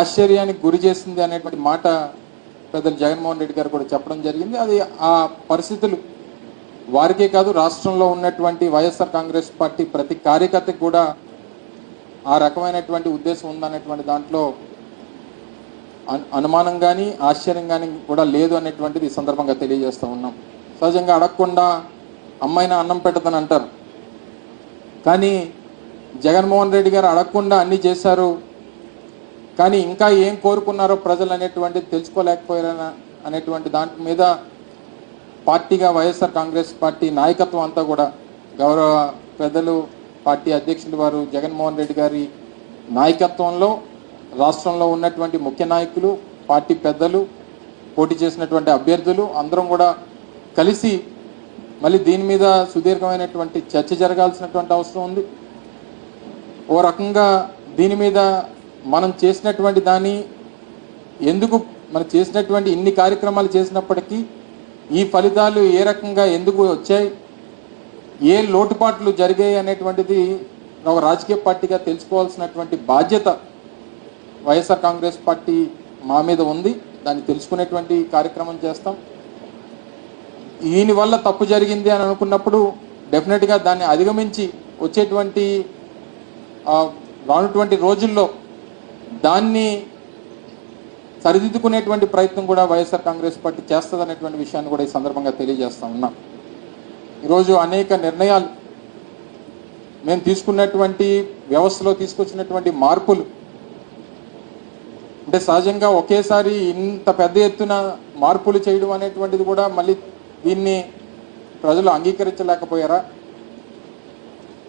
ఆశ్చర్యానికి గురి చేసింది అనేటువంటి మాట పెద్దలు జగన్మోహన్ రెడ్డి గారు కూడా చెప్పడం జరిగింది. అది ఆ పరిస్థితులు వారికే కాదు, రాష్ట్రంలో ఉన్నటువంటి వైఎస్ఆర్ కాంగ్రెస్ పార్టీ ప్రతి కార్యకర్తకు కూడా ఆ రకమైనటువంటి ఉద్దేశం ఉందనేటువంటి దాంట్లో అనుమానం కానీ ఆశ్చర్యం కానీ కూడా లేదు అనేటువంటిది ఈ సందర్భంగా తెలియజేస్తూ ఉన్నాం. సహజంగా అడగకుండా అమ్మాయినా అన్నం పెట్టదని అంటారు, కానీ జగన్మోహన్ రెడ్డి గారు అడగకుండా అన్నీ చేశారు. కానీ ఇంకా ఏం కోరుకున్నారో ప్రజలు అనేటువంటిది తెలుసుకోలేకపోయారని అనేటువంటి దాని మీద పార్టీగా వైఎస్ఆర్ కాంగ్రెస్ పార్టీ నాయకత్వం అంతా కూడా గౌరవ పెద్దలు పార్టీ అధ్యక్షులు వారు జగన్మోహన్ రెడ్డి గారి నాయకత్వంలో రాష్ట్రంలో ఉన్నటువంటి ముఖ్య నాయకులు, పార్టీ పెద్దలు, పోటీ చేసినటువంటి అభ్యర్థులు అందరం కూడా కలిసి మళ్ళీ దీని మీద సుదీర్ఘమైనటువంటి చర్చ జరగాల్సినటువంటి అవసరం ఉంది. ఓ రకంగా దీని మీద మనం చేసినటువంటి దాన్ని ఎందుకు మనం చేసినటువంటి ఇన్ని కార్యక్రమాలు చేసినప్పటికీ ఈ ఫలితాలు ఏ రకంగా ఎందుకు వచ్చాయి, ఏ లోటుపాట్లు జరిగాయి అనేటువంటిది ఒక రాజకీయ పార్టీగా తెలుసుకోవాల్సినటువంటి బాధ్యత వైఎస్ఆర్ కాంగ్రెస్ పార్టీ మా మీద ఉంది. దాన్ని తెలుసుకునేటువంటి కార్యక్రమం చేస్తాం. దీని వల్ల తప్పు జరిగింది అని అనుకున్నప్పుడు డెఫినెట్గా దాన్ని అధిగమించి వచ్చేటువంటి రానుటువంటి రోజుల్లో దాన్ని సరిదిద్దుకునేటువంటి ప్రయత్నం కూడా వైఎస్ఆర్ కాంగ్రెస్ పార్టీ చేస్తుందనేటువంటి విషయాన్ని కూడా ఈ సందర్భంగా తెలియజేస్తా ఉన్నాం. ఈరోజు అనేక నిర్ణయాలు మేము తీసుకున్నటువంటి వ్యవస్థలో తీసుకొచ్చినటువంటి మార్పులు అంటే సహజంగా ఒకేసారి ఇంత పెద్ద ఎత్తున మార్పులు చేయడం అనేటువంటిది కూడా మళ్ళీ దీన్ని ప్రజలు అంగీకరించలేకపోయారా?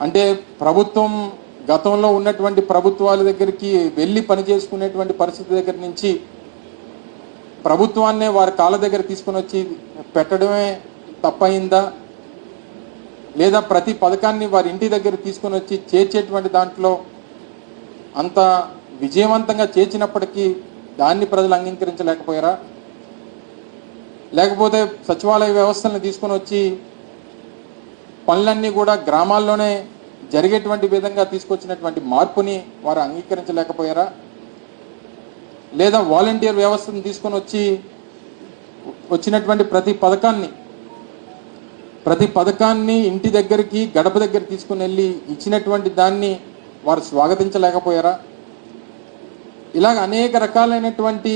అంటే ప్రభుత్వం గతంలో ఉన్నటువంటి ప్రభుత్వాల దగ్గరికి వెళ్ళి పనిచేసుకునేటువంటి పరిస్థితి దగ్గర నుంచి ప్రభుత్వాన్నే వారి కాళ్ళ దగ్గర తీసుకొని వచ్చి పెట్టడమే తప్పయిందా, లేదా ప్రతి పథకాన్ని వారి ఇంటి దగ్గర తీసుకొని వచ్చి చేర్చేటువంటి దాంట్లో అంత విజయవంతంగా చేర్చినప్పటికీ దాన్ని ప్రజలు అంగీకరించలేకపోయారా? లేకపోతే సచివాలయ వ్యవస్థలను తీసుకొని వచ్చి పనులన్నీ కూడా గ్రామాల్లోనే జరిగేటువంటి విధంగా తీసుకొచ్చినటువంటి మార్పుని వారు అంగీకరించలేకపోయారా? లేదా వాలంటీర్ వ్యవస్థను తీసుకొని వచ్చి వచ్చినటువంటి ప్రతి పథకాన్ని ఇంటి దగ్గరికి గడప దగ్గర తీసుకుని వెళ్ళి ఇచ్చినటువంటి దాన్ని వారు స్వాగతించలేకపోయారా? ఇలాగ అనేక రకాలైనటువంటి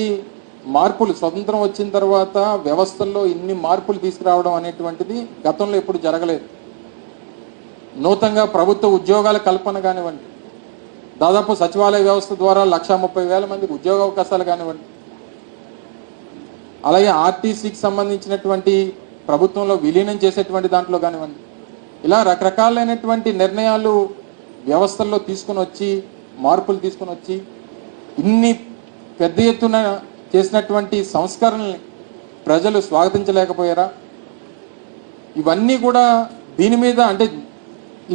మార్పులు స్వతంత్రం వచ్చిన తర్వాత వ్యవస్థల్లో ఇన్ని మార్పులు తీసుకురావడం అనేటువంటిది గతంలో ఎప్పుడు జరగలేదు. నూతనంగా ప్రభుత్వ ఉద్యోగాల కల్పన కానివ్వండి, దాదాపు సచివాలయ వ్యవస్థ ద్వారా 1,30,000 మందికి ఉద్యోగ అవకాశాలు కానివ్వండి, అలాగే ఆర్టీసీకి సంబంధించినటువంటి ప్రభుత్వంలో విలీనం చేసేటువంటి దాంట్లో కానివ్వండి, ఇలా రకరకాలైనటువంటి నిర్ణయాలు వ్యవస్థల్లో తీసుకుని వచ్చి మార్పులు తీసుకుని వచ్చి ఇన్ని పెద్ద ఎత్తున చేసినటువంటి సంస్కరణల్ని ప్రజలు స్వాగతించలేకపోయారా? ఇవన్నీ కూడా దీని మీద అంటే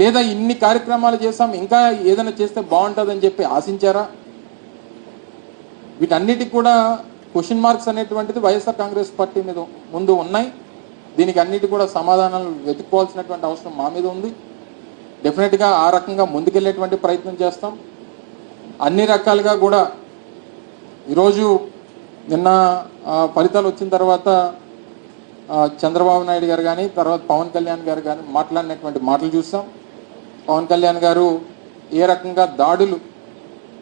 లేదా ఇన్ని కార్యక్రమాలు చేసాం ఇంకా ఏదైనా చేస్తే బాగుంటుందని చెప్పి ఆశించారా? వీటన్నిటికి కూడా క్వశ్చన్ మార్క్స్ అనేటువంటిది వైఎస్ఆర్ కాంగ్రెస్ పార్టీ మీద ముందు ఉన్నాయి. దీనికి అన్నిటి కూడా సమాధానాలు వెతుక్కోవాల్సినటువంటి అవసరం మా మీద ఉంది. డెఫినెట్గా ఆ రకంగా ముందుకెళ్ళేటువంటి ప్రయత్నం చేస్తాం. అన్ని రకాలుగా కూడా ఈరోజు నిన్న ఫలితాలు వచ్చిన తర్వాత చంద్రబాబు నాయుడు గారు కానీ తర్వాత పవన్ కళ్యాణ్ గారు కానీ మాట్లాడినటువంటి మాటలు చూస్తాం. పవన్ కళ్యాణ్ గారు ఏ రకంగా దాడులు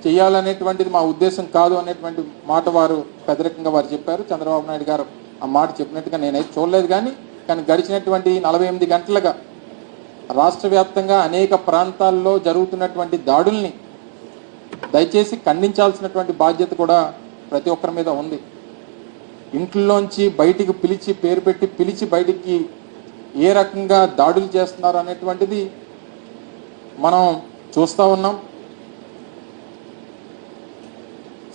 చేయాలనేటువంటిది మా ఉద్దేశం కాదు అనేటువంటి మాట వారు పెద్దరికంగా వారు చెప్పారు. చంద్రబాబు నాయుడు గారు ఆ మాట చెప్పినట్టుగా నేనైతే చూడలేదు. కానీ గడిచినటువంటి 48 గంటలుగా రాష్ట్ర వ్యాప్తంగా అనేక ప్రాంతాల్లో జరుగుతున్నటువంటి దాడుల్ని దయచేసి ఖండించాల్సినటువంటి బాధ్యత కూడా ప్రతి ఒక్కరి మీద ఉంది. ఇంట్లోంచి బయటికి పిలిచి పేరు పెట్టి పిలిచి బయటికి ఏ రకంగా దాడులు చేస్తున్నారు అనేటువంటిది మనం చూస్తూ ఉన్నాం.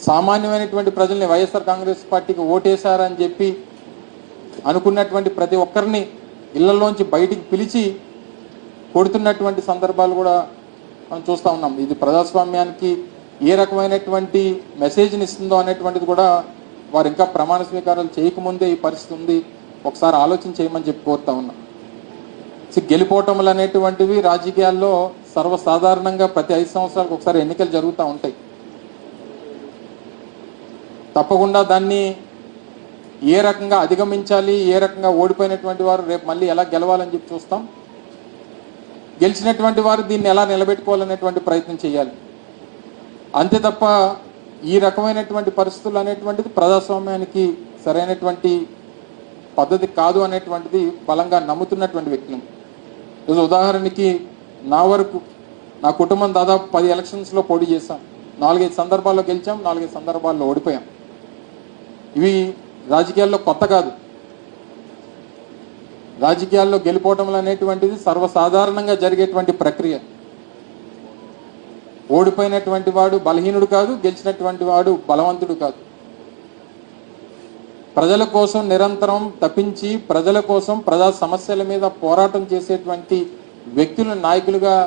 సామాన్యమైనటువంటి ప్రజల్ని వైఎస్ఆర్ కాంగ్రెస్ పార్టీకి ఓటేశారని చెప్పి అనుకున్నటువంటి ప్రతి ఒక్కరిని ఇళ్లలోంచి బయటికి పిలిచి కొడుతున్నటువంటి సందర్భాలు కూడా మనం చూస్తూ ఉన్నాం. ఇది ప్రజాస్వామ్యానికి ఏ రకమైనటువంటి మెసేజ్ని ఇస్తుందో అనేటువంటిది కూడా వారు ఇంకా ప్రమాణ స్వీకారాలు చేయకముందే ఈ పరిస్థితి ఉంది. ఒకసారి ఆలోచన చేయమని చెప్పి కోరుతా ఉన్నాం. గెలిపోవటములు అనేటువంటివి రాజకీయాల్లో సర్వసాధారణంగా ప్రతి 5 సంవత్సరాలకు ఒకసారి ఎన్నికలు జరుగుతూ ఉంటాయి. తప్పకుండా దాన్ని ఏ రకంగా అధిగమించాలి, ఏ రకంగా ఓడిపోయినటువంటి వారు రేపు మళ్ళీ ఎలా గెలవాలని చెప్పి చూస్తాం. గెలిచినటువంటి వారు దీన్ని ఎలా నిలబెట్టుకోవాలనేటువంటి ప్రయత్నం చేయాలి. అంతే తప్ప ఈ రకమైనటువంటి పరిస్థితులు అనేటువంటిది ప్రజాస్వామ్యానికి సరైనటువంటి పద్ధతి కాదు అనేటువంటిది బలంగా నమ్ముతున్నటువంటి వ్యక్తులు. ఈరోజు ఉదాహరణకి నా వరకు నా కుటుంబం దాదాపు 10 ఎలక్షన్స్లో పోటీ చేశాం. 4-5 సందర్భాల్లో గెలిచాం, 4-5 సందర్భాల్లో ఓడిపోయాం. ఇవి రాజకీయాల్లో కొత్త కాదు. రాజకీయాల్లో గెలిపోవటం అనేటువంటిది సర్వసాధారణంగా జరిగేటువంటి ప్రక్రియ. ఓడిపోయినటువంటి వాడు బలహీనుడు కాదు, గెలిచినటువంటి వాడు బలవంతుడు కాదు. ప్రజల కోసం నిరంతరం తప్పించి ప్రజల కోసం ప్రజా సమస్యల మీద పోరాటం చేసేటువంటి వ్యక్తులను నాయకులుగా